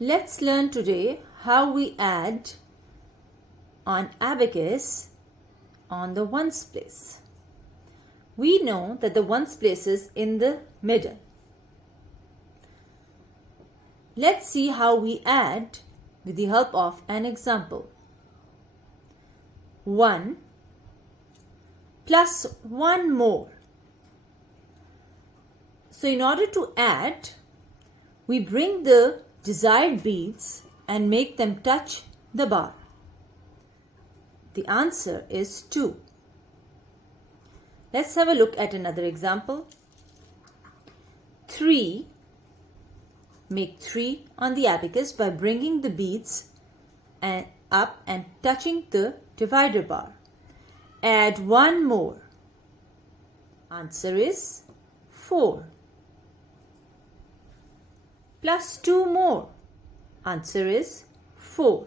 Let's learn today how we add on abacus on the ones place. We know that the ones place is in the middle. Let's see how we add with the help of an example. 1 plus 1 more. So in order to add, we bring the desired beads and make them touch the bar. The answer is 2. Let's have a look at another example. 3. Make 3 on the abacus by bringing the beads up and touching the divider bar. Add 1 more. Answer is 4. Plus 2 more. Answer is 4.